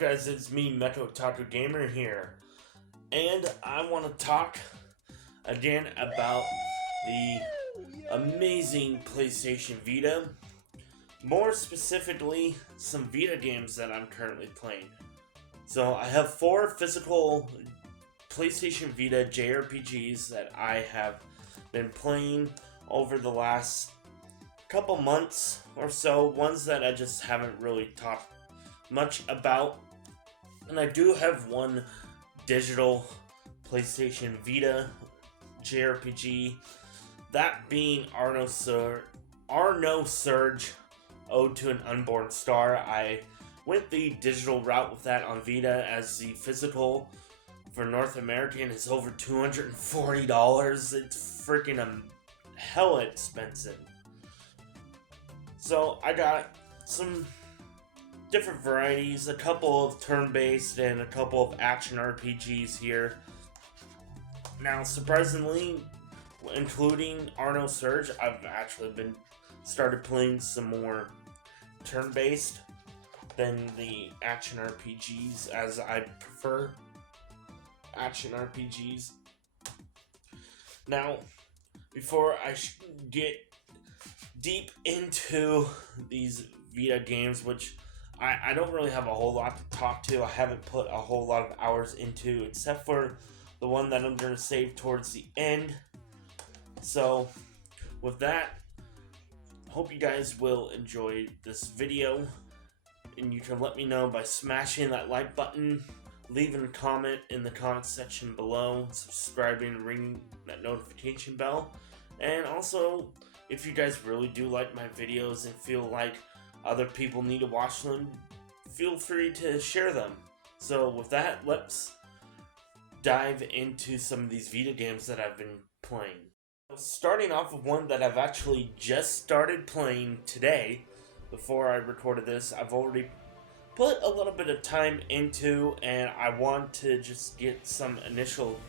guys? It's me, Meto Taco Gamer here, and I want to talk again about the amazing PlayStation Vita. More specifically, some Vita games that I'm currently playing. So I have 4 physical PlayStation Vita Jrpgs that I have been playing over the last couple months or so. Ones that I just haven't really talked much about. And I do have one digital PlayStation Vita Jrpg, that being Arno Surge, Ode to an Unborn Star. I went the digital route with that on Vita, as the physical for North American is over $240. It's freaking hella expensive. So I got some different varieties, a couple of turn-based and a couple of action RPGs here. Now, surprisingly, including Arno Surge, I've actually started playing some more turn-based than the action RPGs, as I prefer action RPGs. Now, before I get deep into these Vita games, which I don't really have a whole lot to talk to. I haven't put a whole lot of hours into, except for the one that I'm going to save towards the end. So, with that, hope you guys will enjoy this video. And you can let me know by smashing that like button, leaving a comment in the comment section below, subscribing and ringing that notification bell. And also, if you guys really do like my videos and feel like other people need to watch them, feel free to share them. So with that, let's dive into some of these Vita games that I've been playing. Starting off with one that I've actually just started playing today. Before I recorded this, I've already put a little bit of time into, and I want to just get some initial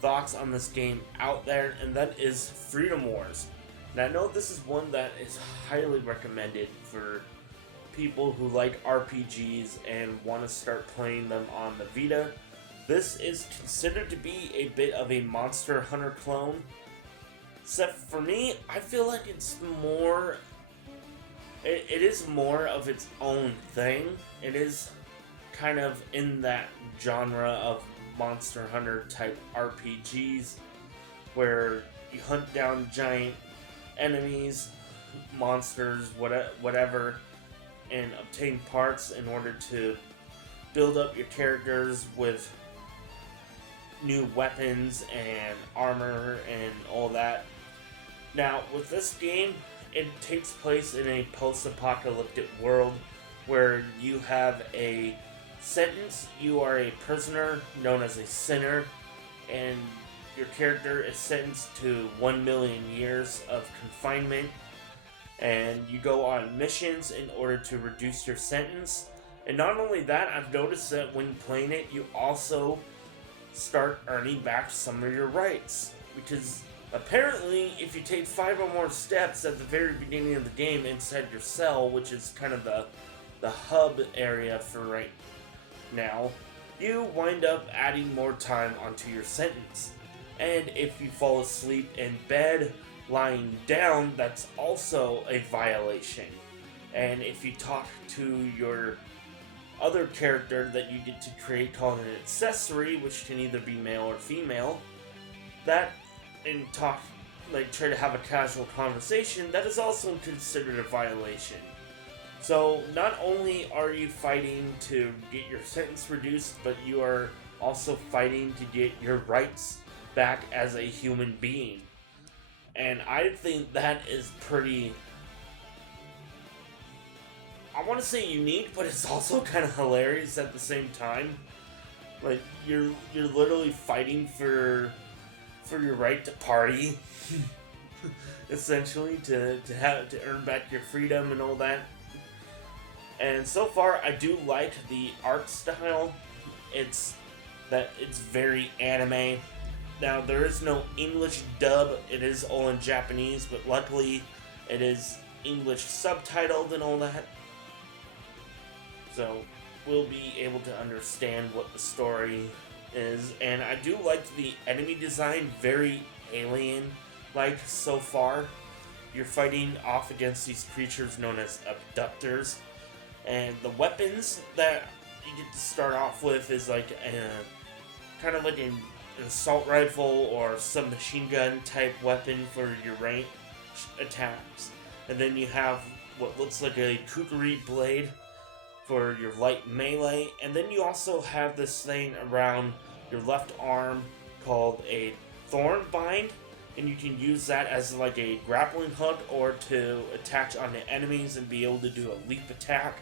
thoughts on this game out there, and that is Freedom Wars. And I know this is one that is highly recommended for people who like RPGs and want to start playing them on the Vita. This is considered to be a bit of a Monster Hunter clone. Except for me, I feel like it's more... It is more of its own thing. It is kind of in that genre of Monster Hunter type RPGs, where you hunt down giant enemies, monsters, whatever, and obtain parts in order to build up your characters with new weapons and armor and all that. Now, with this game, it takes place in a post-apocalyptic world where you have a sentence. You are a prisoner known as a sinner, and your character is sentenced to 1 million years of confinement, and you go on missions in order to reduce your sentence. And not only that, I've noticed that when playing it, you also start earning back some of your rights, because apparently if you take 5 or more steps at the very beginning of the game inside your cell, which is kind of the hub area for right now, you wind up adding more time onto your sentence. And if you fall asleep in bed, lying down, that's also a violation. And if you talk to your other character that you get to create called an accessory, which can either be male or female, that and try to have a casual conversation, that is also considered a violation. So not only are you fighting to get your sentence reduced, but you are also fighting to get your rights back as a human being. And I think that is pretty, I want to say unique, but it's also kind of hilarious at the same time. Like, you're literally fighting for your right to party, essentially, to earn back your freedom and all that. And so far, I do like the art style. It's very anime. Now, there is no English dub, it is all in Japanese, but luckily it is English subtitled and all that. So will be able to understand what the story is. And I do like the enemy design, very alien-like so far. You're fighting off against these creatures known as abductors. And the weapons that you get to start off with is like kind of like an assault rifle or submachine gun type weapon for your range attacks. And then you have what looks like a kukri blade for your light melee. And then you also have this thing around your left arm called a thorn bind. And you can use that as like a grappling hook or to attach onto enemies and be able to do a leap attack,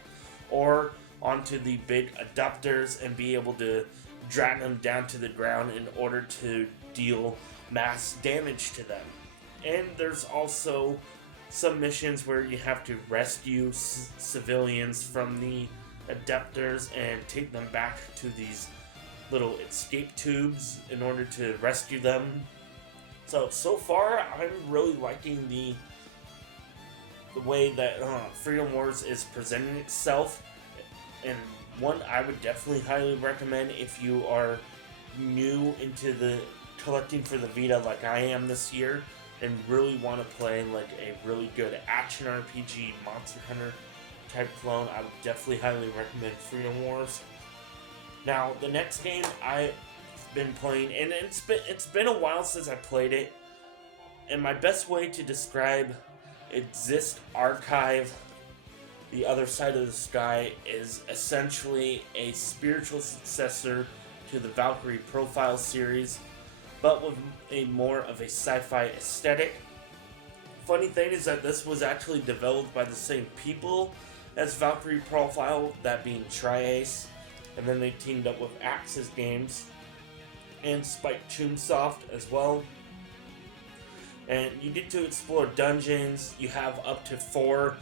or onto the big adapters and be able to drag them down to the ground in order to deal mass damage to them. And there's also some missions where you have to rescue civilians from the adapters and take them back to these little escape tubes in order to rescue them. So far, I'm really liking the way that Freedom Wars is presenting itself, and one I would definitely highly recommend if you are new into the collecting for the Vita like I am this year, and really want to play like a really good action RPG, Monster Hunter type clone. I would definitely highly recommend Freedom Wars. Now, the next game I've been playing, and it's been a while since I played it, and my best way to describe Yeast Archive, The Other Side of the Sky, is essentially a spiritual successor to the Valkyrie Profile series, but with a more of a sci-fi aesthetic. Funny thing is that this was actually developed by the same people as Valkyrie Profile, that being Tri-Ace, and then they teamed up with Axis Games and Spike Chunsoft as well. And you get to explore dungeons. You have up to 4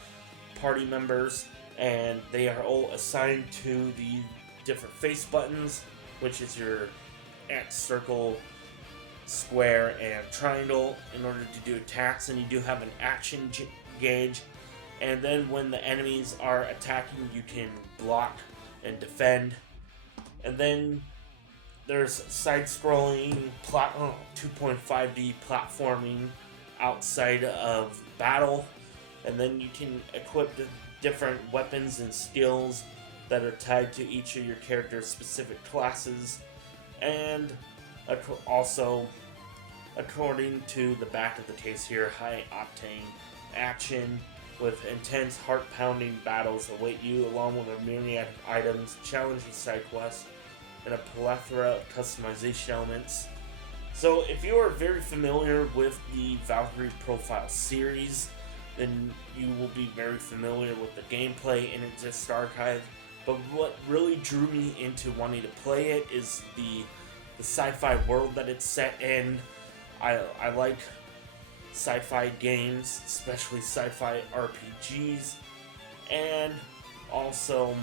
party members, and they are all assigned to the different face buttons, which is your X, circle, square, and triangle in order to do attacks. And you do have an action gauge, and then when the enemies are attacking, you can block and defend. And then there's side-scrolling 2.5D platforming outside of battle, and then you can equip different weapons and skills that are tied to each of your character's specific classes. And also, according to the back of the case here, high-octane action with intense heart-pounding battles await you, along with a myriad of items, challenging side quests, and a plethora of customization elements. So if you are very familiar with the Valkyrie Profile series, then you will be very familiar with the gameplay in Yeast Archive. But what really drew me into wanting to play it is the sci-fi world that it's set in. I like sci-fi games, especially sci-fi RPGs, and also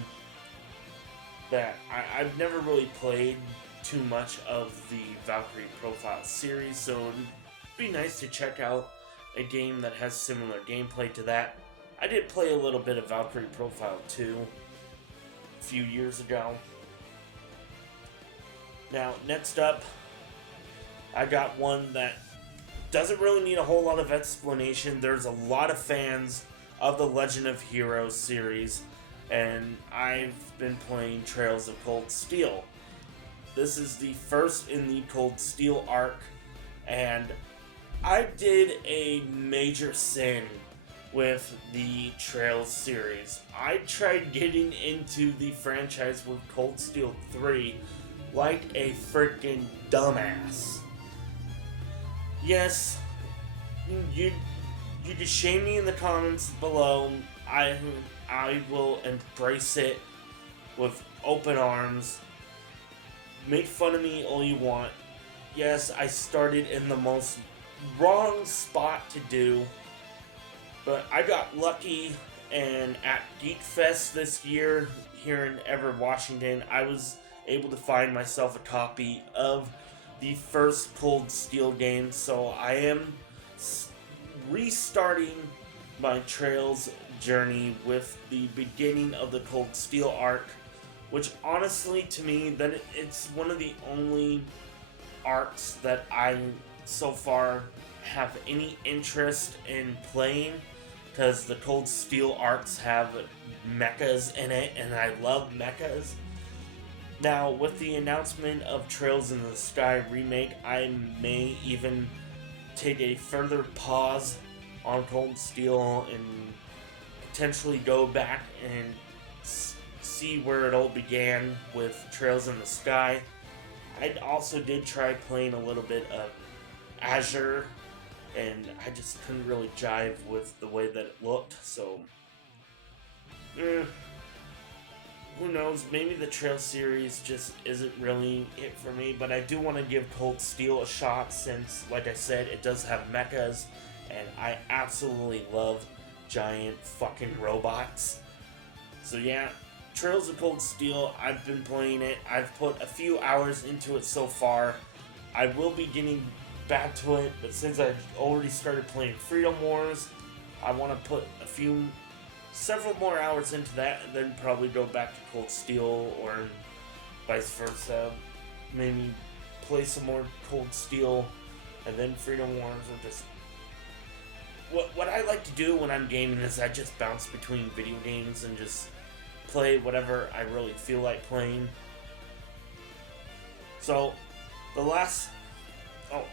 that I've never really played too much of the Valkyrie Profile series, so it'd be nice to check out a game that has similar gameplay to that. I did play a little bit of Valkyrie Profile 2 a few years ago. Now, next up, I got one that doesn't really need a whole lot of explanation. There's a lot of fans of the Legend of Heroes series, and I've been playing Trails of Cold Steel. This is the first in the Cold Steel arc, and I did a major sin with the Trails series. I tried getting into the franchise with Cold Steel 3 like a freaking dumbass. Yes, you can shame me in the comments below. I will embrace it with open arms. Make fun of me all you want. Yes, I started in the most wrong spot to do, but I got lucky, and at Geek Fest this year here in Everett, Washington, I was able to find myself a copy of the first Cold Steel game, so I am restarting my Trails journey with the beginning of the Cold Steel arc, which honestly, to me, it's one of the only arcs that I so far have any interest in playing, because the Cold Steel arcs have mechas in it, and I love mechas. Now, with the announcement of Trails in the Sky remake, I may even take a further pause on Cold Steel and potentially go back and see where it all began with Trails in the Sky. I also did try playing a little bit of Azure, and I just couldn't really jive with the way that it looked, so who knows, maybe the Trail series just isn't really it for me, but I do want to give Cold Steel a shot since, like I said, it does have mechas, and I absolutely love giant fucking robots. So yeah, Trails of Cold Steel, I've been playing it. I've put a few hours into it so far. I will be getting back to it, but since I've already started playing Freedom Wars, I want to put several more hours into that, and then probably go back to Cold Steel, or vice versa. Maybe play some more Cold Steel, and then Freedom Wars, or just... What I like to do when I'm gaming is I just bounce between video games and just play whatever I really feel like playing. So, the last... Oh,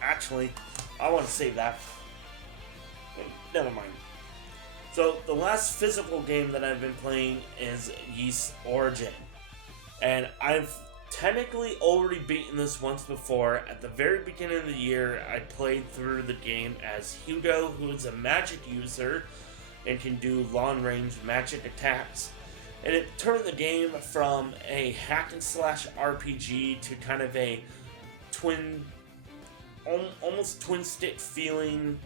actually, I want to save that. Never mind. So, the last physical game that I've been playing is Yeast Origin. And I've technically already beaten this once before. At the very beginning of the year, I played through the game as Hugo, who is a magic user and can do long-range magic attacks. And it turned the game from a hack-and-slash RPG to kind of a almost twin-stick feeling,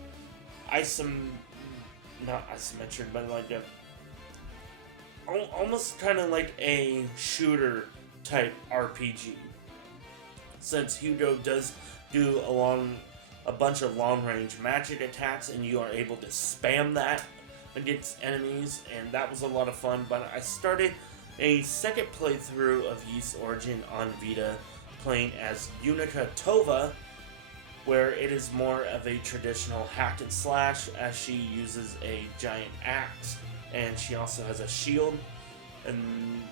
not isometric, but like almost kind of like a shooter type RPG. Since Hugo does do a bunch of long-range magic attacks, and you are able to spam that against enemies, and that was a lot of fun. But I started a second playthrough of Yeast Origin on Vita, playing as Unica Tova, where it is more of a traditional hack and slash, as she uses a giant axe, and she also has a shield. And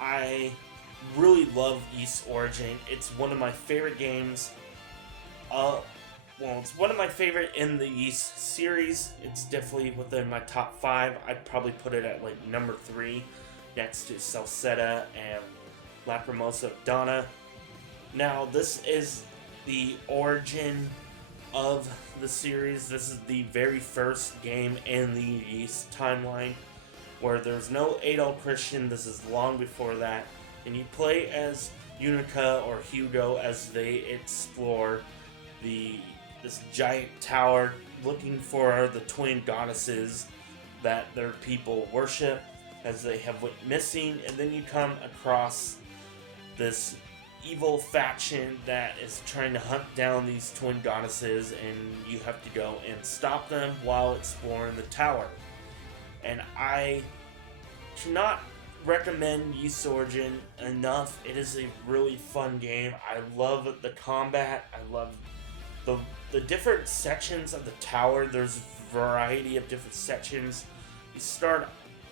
I really love Yeast Origin. It's one of my favorite games. It's one of my favorite in the Yeast series. It's definitely within my top 5. I'd probably put it at like number 3, next to Salsetta and Lacrimosa of Donna. Now, this is the origin of the series. This is the very first game in the Yeast timeline, where there's no Adol Christian. This is long before that, and you play as Unica or Hugo as they explore this giant tower, looking for the twin goddesses that their people worship, as they have went missing. And then you come across this evil faction that is trying to hunt down these twin goddesses, and you have to go and stop them while exploring the tower. And I cannot recommend Yeast Origin enough. It is a really fun game. I love the combat. I love the different sections of the tower. There's a variety of different sections. You start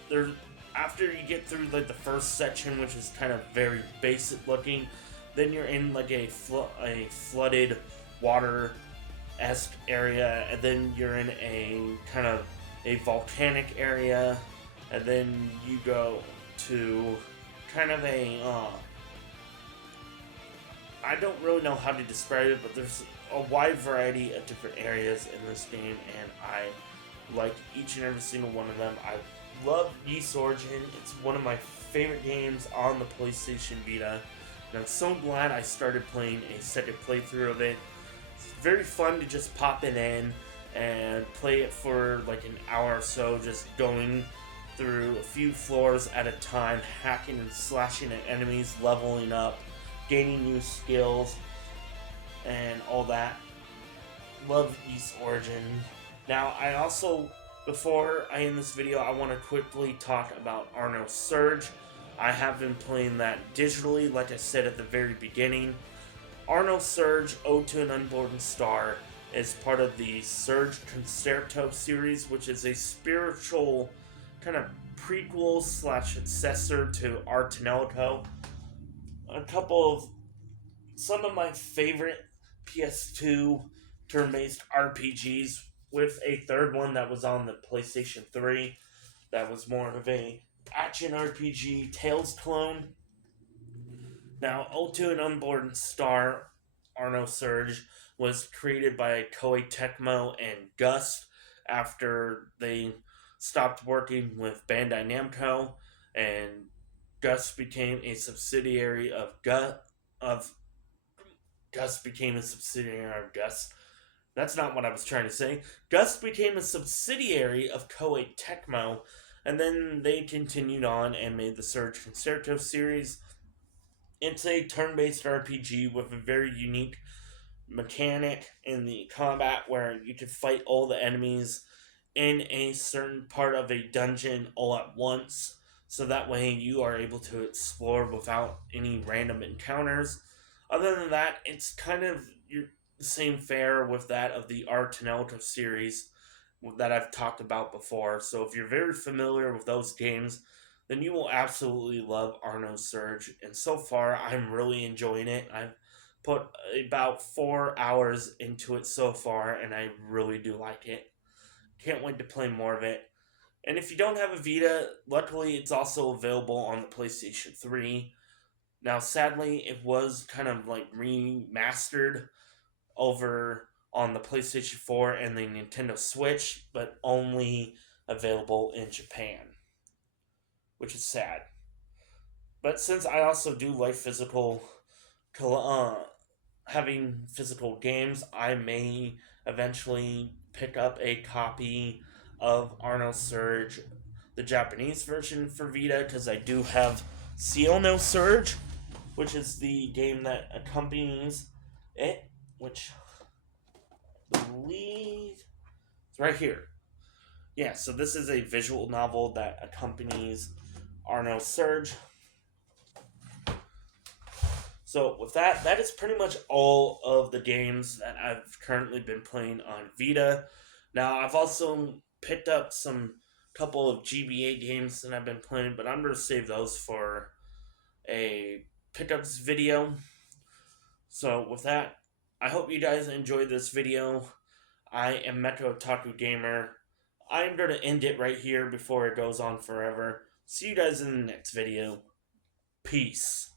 there after you get through like the first section, which is kind of very basic looking. Then you're in like a flooded water-esque area, and then you're in a kind of a volcanic area, and then you go to kind of a I don't really know how to describe it, but there's a wide variety of different areas in this game, and I like each and every single one of them. I love Yeast Origin. It's one of my favorite games on the PlayStation Vita, and I'm so glad I started playing a second playthrough of it. It's very fun to just pop it in and play it for like an hour or so, just going through a few floors at a time, hacking and slashing at enemies, leveling up, gaining new skills, and all that. Love Yeast Origin. Now, I also, before I end this video, I want to quickly talk about Arno Surge. I have been playing that digitally, like I said at the very beginning. Arno Surge, Ode to an Unborn Star, is part of the Surge Concerto series, which is a spiritual kind of prequel slash successor to Artanelco. A couple of some of my favorite PS2 turn-based RPGs, with a third one that was on the PlayStation 3 that was more of a action RPG Tales clone. Now, O2 and Unborn Star, Arno Surge, was created by Koei Tecmo and Gust after they stopped working with Bandai Namco, and Gust became a subsidiary of Gus became a subsidiary of Gus. That's not what I was trying to say. Gus became a subsidiary of Koei Tecmo, and then they continued on and made the Surge Concerto series. It's a turn based RPG with a very unique mechanic in the combat where you can fight all the enemies in a certain part of a dungeon all at once. So that way you are able to explore without any random encounters. Other than that, it's kind of the same fare with that of the Artanelka series that I've talked about before. So if you're very familiar with those games, then you will absolutely love Arno Surge. And so far, I'm really enjoying it. I've put about 4 hours into it so far, and I really do like it. Can't wait to play more of it. And if you don't have a Vita, luckily it's also available on the PlayStation 3. Now, sadly, it was kind of like remastered over on the PlayStation 4 and the Nintendo Switch, but only available in Japan, which is sad. But since I also do like having physical games, I may eventually pick up a copy of Arno Surge, the Japanese version for Vita, because I do have Arno Surge, which is the game that accompanies it, which I believe is right here. Yeah, so this is a visual novel that accompanies Arno Surge. So with that, that is pretty much all of the games that I've currently been playing on Vita. Now, I've also picked up some couple of GBA games that I've been playing, but I'm going to save those for a pickups video. So with that, I hope you guys enjoyed this video. I am Metro Otaku Gamer. I'm going to end it right here before it goes on forever. See you guys in the next video. Peace.